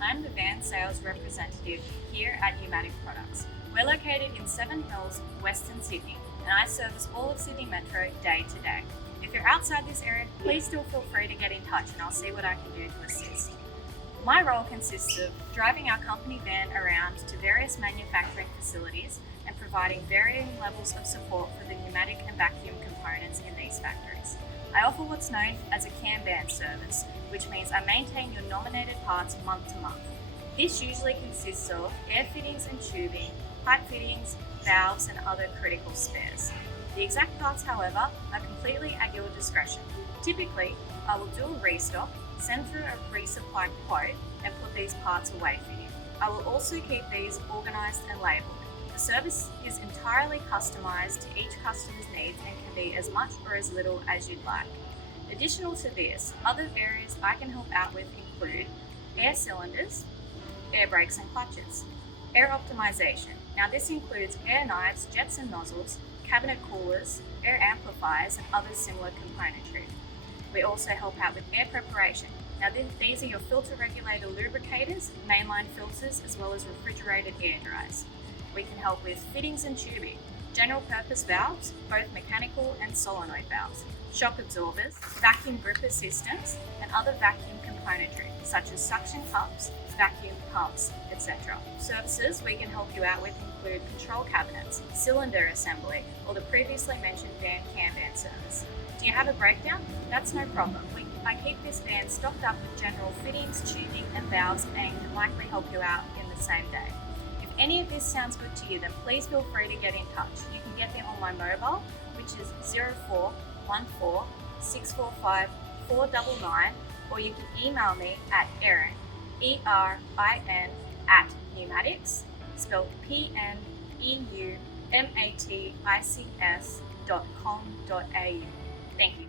I'm the van sales representative here at Pneumatic Products. We're located in Seven Hills, Western Sydney, and I service all of Sydney Metro day to day. If you're outside this area, please still feel free to get in touch and I'll see what I can do to assist. My role consists of driving our company van around to various manufacturing facilities and providing varying levels of support for the pneumatic and vacuum components in these factories. I offer what's known as a Kanban service, which means I maintain your nominated parts month to month. This usually consists of air fittings and tubing, pipe fittings, valves and other critical spares. The exact parts, however, are completely at your discretion. Typically, I will do a restock, send through a resupply quote and put these parts away for you. I will also keep these organised and labelled. The service is entirely customised to each customer's needs and can be as much or as little as you'd like. Additional to this, other areas I can help out with include air cylinders, air brakes and clutches, air optimisation. Now this includes air knives, jets and nozzles, cabinet coolers, air amplifiers and other similar componentry. We also help out with air preparation. Now these are your filter regulator lubricators, mainline filters, as well as refrigerated air dryers. We can help with fittings and tubing, general purpose valves, both mechanical and solenoid valves, shock absorbers, vacuum gripper systems, and other vacuum componentry, such as suction cups, vacuum pumps, etc. Services we can help you out with include control cabinets, cylinder assembly, or the previously mentioned van Kanban service. Do you have a breakdown? That's no problem. I keep this van stocked up with general fittings, tubing and valves and can likely help you out in the same day. If any of this sounds good to you, then please feel free to get in touch. You can get me on my mobile, which is 0414 645 499, or you can email me at Erin, ERIN, at Pneumatics, spelled PNEUMATICS.com.au. Thank you.